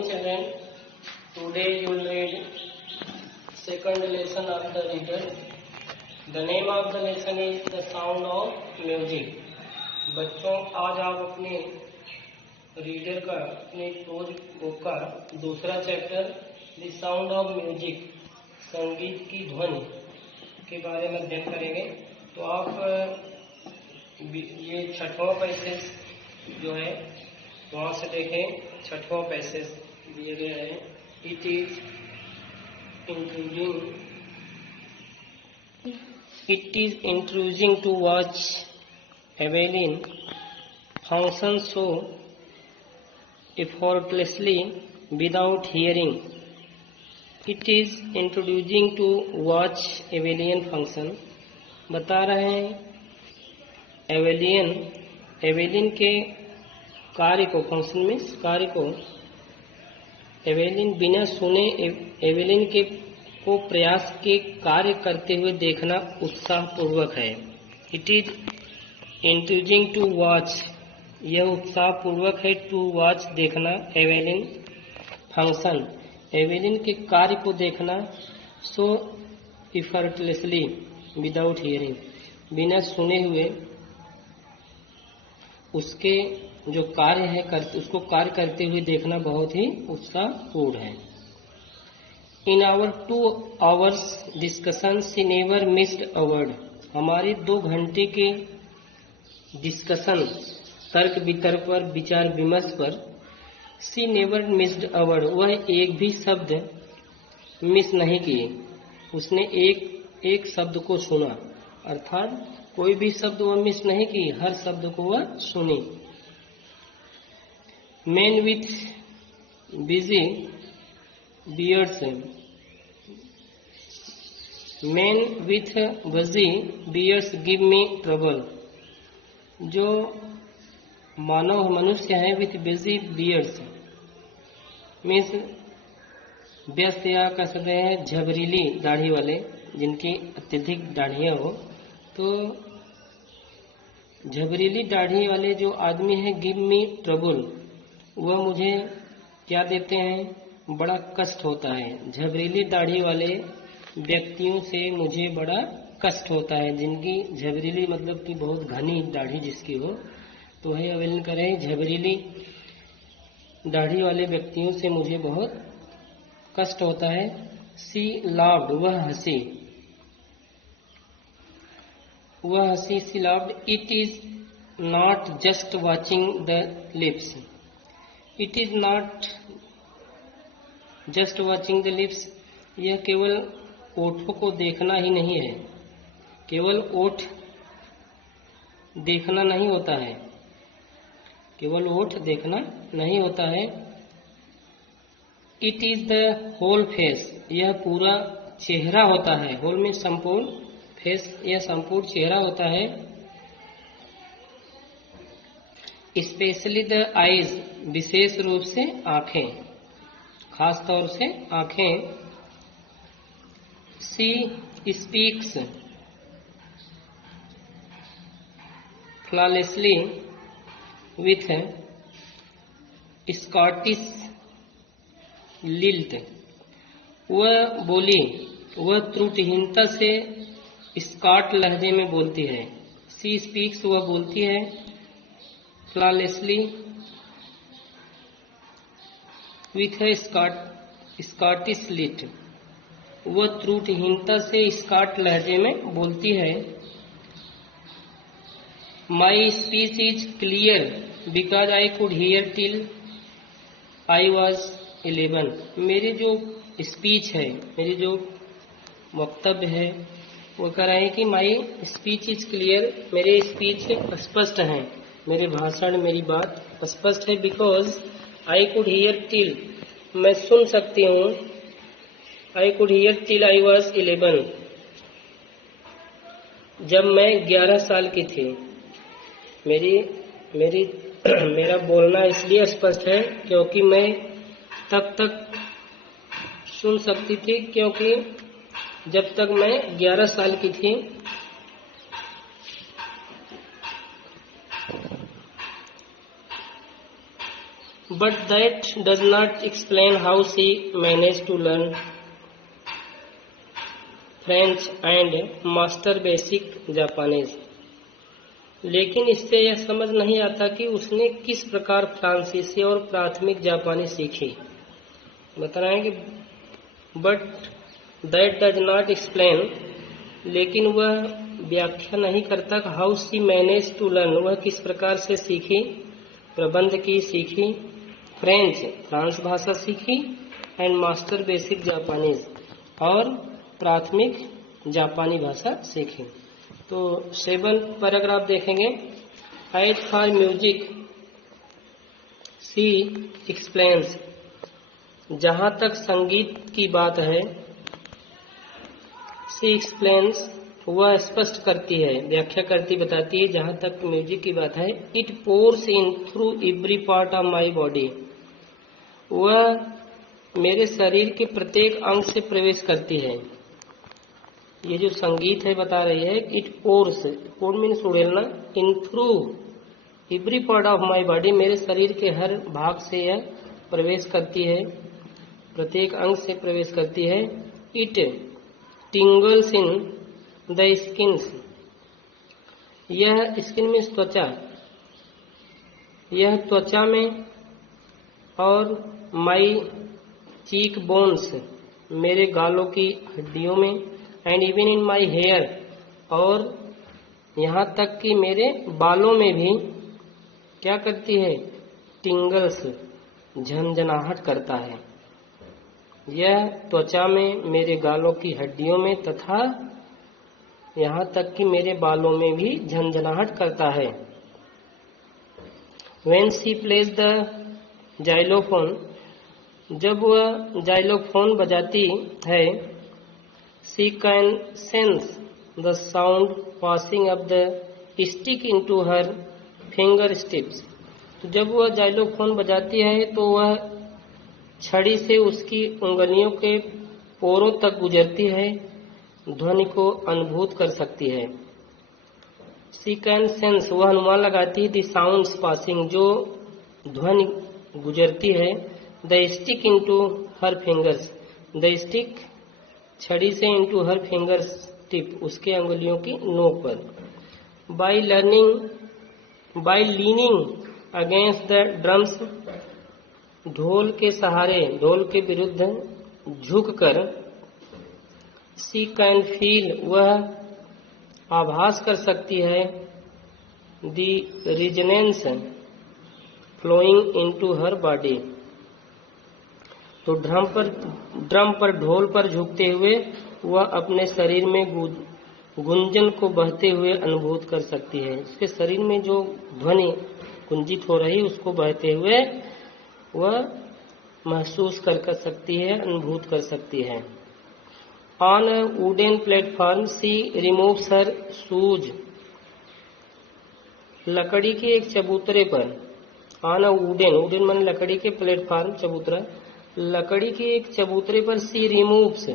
morning children. Today you will read second lesson of the reader. The name of the lesson is The Sound of Music. बच्चों आज आप अपने reader का अपने book का दूसरा chapter the sound of music संगीत की ध्वनि के बारे में अध्ययन करेंगे। तो आप ये छठवां पैसेज जो है वहाँ से देखें। छठवां पैसेज दिए गए हैं। It is intriguing to watch Evelyn function so effortlessly without hearing. It is introducing to watch Abelian function. बता रहे हैं एवेलियन के कार्य को, फंक्शन में कार्य को एवेलियन बिना सुने एवेलियन के को प्रयास के कार्य करते हुए देखना उत्साह पूर्वक है। It is intriguing to watch, यह उत्साह पूर्वक है। टू वॉच देखना, एवेलिन फंक्शन एवेलिन के कार्य को देखना। सो इफर्टलेसली विदाउट हियरिंग, बिना सुने हुए उसके जो कार्य है उसको कार्य करते हुए देखना बहुत ही उत्साहपूर्ण है। In our 2 hours discussion she never missed a word, हमारे 2 घंटे के डिस्कशन तर्क वितर्क पर, विचार विमर्श पर, सी नेवर मिस्ड अ वर्ड, वह एक भी शब्द मिस नहीं किए। उसने एक शब्द को सुना, अर्थात कोई भी शब्द वह मिस नहीं की, हर शब्द को वह सुनी। Man with busy beards, man with busy beards give me trouble, जो मानव मनुष्य है विथ बिजी बियर्ड्स मीन्स व्यस्त या कह सकते हैं झबरीली दाढ़ी वाले, जिनकी अत्यधिक दाढ़ियां हो। तो झबरीली दाढ़ी वाले जो आदमी है, गिव मी ट्रबल, वह मुझे क्या देते हैं, बड़ा कष्ट होता है। झबरीली दाढ़ी वाले व्यक्तियों से मुझे बड़ा कष्ट होता है। जिनकी झबरीली मतलब कि बहुत घनी दाढ़ी जिसकी हो, तो है अवेलन करें, झबरीली दाढ़ी वाले व्यक्तियों से मुझे बहुत कष्ट होता है। सी लाव्ड, वह हंसी, she loved. It is not just watching the lips, it is not just watching the lips, यह केवल ओठों को देखना ही नहीं है, केवल ओठ देखना नहीं होता है, केवल ओठ देखना नहीं होता है। It is the whole face, यह पूरा चेहरा होता है। होल में संपूर्ण, फेस यह संपूर्ण चेहरा होता है। स्पेशली द आईज, विशेष रूप से आंखें, खास तौर से आंखें। She speaks flawlessly with Scottish lilt, वह बोली, वह त्रुटिहीनता से स्कॉट लहजे में बोलती है। सी स्पीक्स, वह बोलती है। फ्लॉलेसली विथ स्कॉटिश लिट, वह त्रुटिहीनता से स्कॉट लहजे में बोलती है। My speech is clear because I could hear till I was 11, मेरी जो स्पीच है, मेरी जो वक्तव्य है, वो कह रहे हैं कि माई स्पीच इज क्लियर, मेरे स्पीच स्पष्ट है, मेरे भाषण, मेरी बात स्पष्ट है। Because I could hear till, मैं सुन सकती हूँ, I could hear till I was 11, जब मैं 11 साल की थी। मेरा बोलना इसलिए स्पष्ट है क्योंकि मैं तब तक सुन सकती थी, क्योंकि जब तक मैं 11 साल की थी। but that does not explain how she managed to learn French and master basic Japanese. लेकिन इससे यह समझ नहीं आता कि उसने किस प्रकार फ्रांसीसी और प्राथमिक जापानी सीखी। बता रहे हैं कि but that does not explain, लेकिन वह व्याख्या नहीं करता कि how she manage to learn, वह किस प्रकार से सीखी, प्रबंध की सीखी, फ्रेंच फ्रांस भाषा सीखी, एंड मास्टर बेसिक जापानीज और प्राथमिक जापानी भाषा सीखी। तो 7 पैराग्राफ देखेंगे। As for music she explains, जहां तक संगीत की बात है, सी एक्सप्लेन्स वह स्पष्ट करती है, व्याख्या करती बताती है। जहां तक म्यूजिक की बात है, it pores in through every part of my body, वह मेरे शरीर के प्रत्येक अंग से प्रवेश करती है। ये जो संगीत है बता रही है, इट पोर्स, पोर मीन्स उड़ेलना, in through every part of my body, मेरे शरीर के हर भाग से यह प्रवेश करती है, प्रत्येक अंग से प्रवेश करती है। इट टिंगल्स इन द स्किन्स, यह स्किन में त्वचा, यह त्वचा में, और माई चीक बोन्स, मेरे गालों की हड्डियों में, and even in my hair, और यहाँ तक कि मेरे बालों में भी क्या करती है, टिंगल्स, झंझनाहट करता है। यह त्वचा में, मेरे गालों की हड्डियों में तथा यहाँ तक कि मेरे बालों में भी झंझनाहट करता है। When she plays the xylophone, जब वह जाइलोफोन बजाती है, she can sense the sound passing up the stick into her finger tips, तो जब वह जाइलोफोन बजाती है तो वह छड़ी से उसकी उंगलियों के पोरों तक गुजरती है, ध्वनि को अनुभूत कर सकती है। शी कैन सेंस, वह अनुमान लगाती है, द साउंड्स पासिंग, जो ध्वनि गुजरती है, the stick into her fingers, the stick छड़ी से, इनटू हर फिंगर्स टिप, उसके अंगुलियों की नोक पर। By leaning against the drums, ढोल के सहारे, ढोल के विरुद्ध झुककर, शी कैन फील, वह आभास कर सकती है, the resonance flowing into her body, तो ड्रम पर ढोल पर झुकते हुए वह अपने शरीर में गुंजन को बहते हुए अनुभूत कर सकती है। उसके शरीर में जो ध्वनि गुंजित हो रही उसको बहते हुए वह महसूस कर सकती है, अनुभूत कर सकती है। On a wooden platform she removes her shoes, लकड़ी के एक चबूतरे पर, ऑन अ वुडन मन लकड़ी के, प्लेटफॉर्म चबूतरा, लकड़ी के एक चबूतरे पर सी रिमूव्स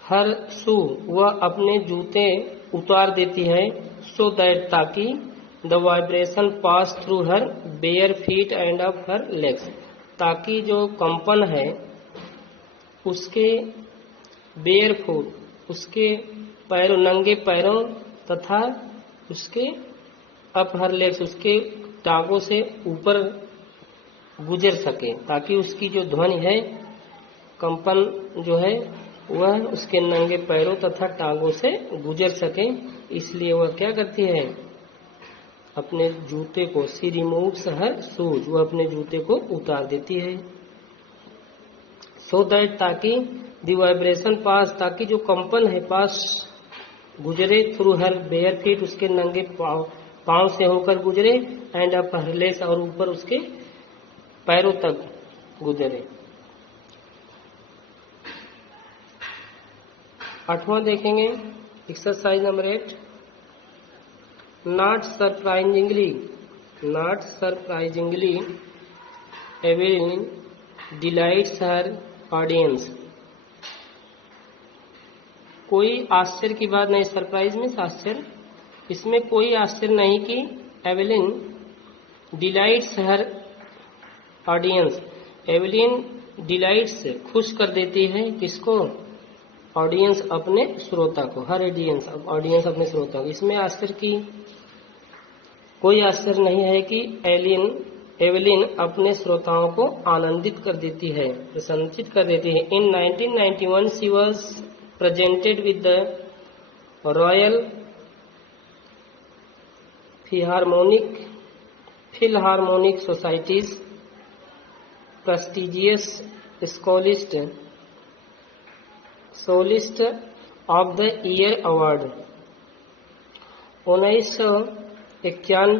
हर शू, वह अपने जूते उतार देती है, सो दैट, ताकि the vibration pass through her bare feet end of her legs, ताकि जो कंपन है उसके बेयर फुट, उसके पैरों, नंगे पैरों तथा उसके अप हर लेग्स, उसके टांगों से ऊपर गुजर सके, ताकि उसकी जो ध्वनि है, कंपन जो है वह उसके नंगे पैरों तथा टांगों से गुजर सके। इसलिए वह क्या करती है, अपने जूते को, सी रिमूव्स हर शूज, वह अपने जूते को उतार देती है, सो दैट, ताकि द वाइब्रेशन पास, ताकि जो कंपन है पास गुजरे, थ्रू हर बेयर फीट, उसके नंगे पांव से होकर गुजरे, एंड अप हर लेग्स, और ऊपर उसके पैरों तक गुजरे। 8वां देखेंगे, exercise number 8। Not surprisingly Evelyn delights her audience, कोई आश्चर्य की बात नहीं, सरप्राइज में आश्चर्य, इसमें कोई आश्चर्य नहीं कि एवेलिन डिलाइट्स हर ऑडियंस, एवेलिन डिलाइट्स खुश कर देती है किसको? ऑडियंस अपने श्रोता को, हर ऑडियंस अपने श्रोता को। इसमें आश्चर्य की कोई आश्चर्य नहीं है कि एवेलिन अपने श्रोताओं को आनंदित कर देती है, प्रसन्नचित कर देती है। In 1991 she was presented with the Royal Philharmonic Society's prestigious soloist of the year award. 1991